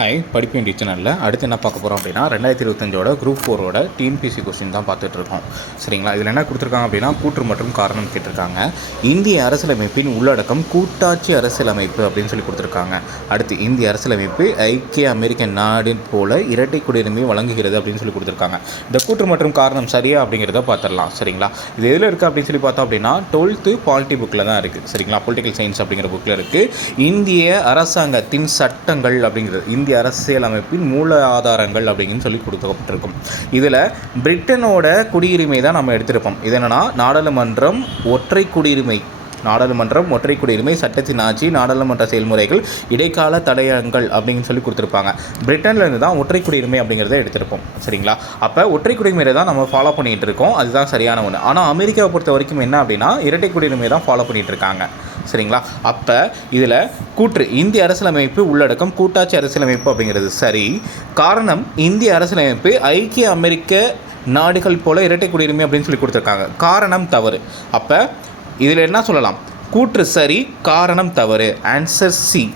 Hi படிப்பு வேண்டிய சேனலில் அடுத்து என்ன பார்க்க போகிறோம் அப்படின்னா ரெண்டாயிரத்தி இருபத்தஞ்சோட குரூப் ஃபோரோட டிஎன்பிசி கொஸ்டின் தான் பார்த்துட்ருக்கோம் சரிங்களா? இதில் என்ன கொடுத்துருக்காங்க அப்படின்னா கூற்று மற்றும் காரணம் கேட்டிருக்காங்க. இந்திய அரசியலமைப்பின் உள்ளடக்கம் கூட்டாட்சி அரசியலமைப்பு அப்படின்னு சொல்லி கொடுத்துருக்காங்க. அடுத்து இந்திய அரசியலமைப்பு ஐக்கிய அமெரிக்க நாடின் போல இரட்டை குடியுரிமை வழங்குகிறது அப்படின்னு சொல்லி கொடுத்துருக்காங்க. இந்த கூற்று மற்றும் காரணம் சரியா அப்படிங்கிறத பார்த்துடலாம். சரிங்களா? இது எதில் இருக்குது அப்படின்னு சொல்லி பார்த்தோம் அப்படின்னா டுவெல்த்து பாலிட்டி புக்கில் தான் இருக்குது சரிங்களா? பொலிட்டிக்கல் சயின்ஸ் அப்படிங்கிற புக்கில் இருக்குது இந்திய அரசாங்கத்தின் சட்டங்கள் அப்படிங்கிறது இந்திய அரசியலமைப்பின் மூல ஆதாரங்கள் அப்படின்னு சொல்லி கொடுக்கப்பட்டிருக்கும். இதில் பிரிட்டனோட குடியுரிமை தான் நம்ம எடுத்திருப்போம். இது என்னென்னா நாடாளுமன்றம் ஒற்றை குடியுரிமை நாடாளுமன்றம் ஒற்றை குடியுரிமை சட்டத்தின் ஆட்சி நாடாளுமன்ற செயல்முறைகள் இடைக்கால தடயங்கள் அப்படின்னு சொல்லி கொடுத்துருப்பாங்க. பிரிட்டன்லேருந்து தான் ஒற்றை குடியுரிமை அப்படிங்கிறத எடுத்திருப்போம். சரிங்களா? அப்போ ஒற்றை குடியுரிமையை தான் நம்ம ஃபாலோ பண்ணிகிட்டு இருக்கோம். அதுதான் சரியான ஒன்று ஆனால் அமெரிக்காவை பொறுத்த வரைக்கும் என்ன அப்படின்னா இரட்டை குடியுரிமையை தான் ஃபாலோ பண்ணிகிட்டு இருக்காங்க. சரிங்களா? அப்போ இதில் கூற்று இந்திய அரசியலமைப்பு உள்ளடக்கம் கூட்டாட்சி அரசியலமைப்பு அப்படிங்கிறது. சரி காரணம் இந்திய அரசியலமைப்பு ஐக்கிய அமெரிக்க நாடுகள் போல இரட்டை குடியுரிமை அப்படின்னு சொல்லி கொடுத்துருக்காங்க. காரணம் தவறு. அப்போ இதில் என்ன சொல்லலாம்? கூற்று சரி காரணம் தவறு. Answer C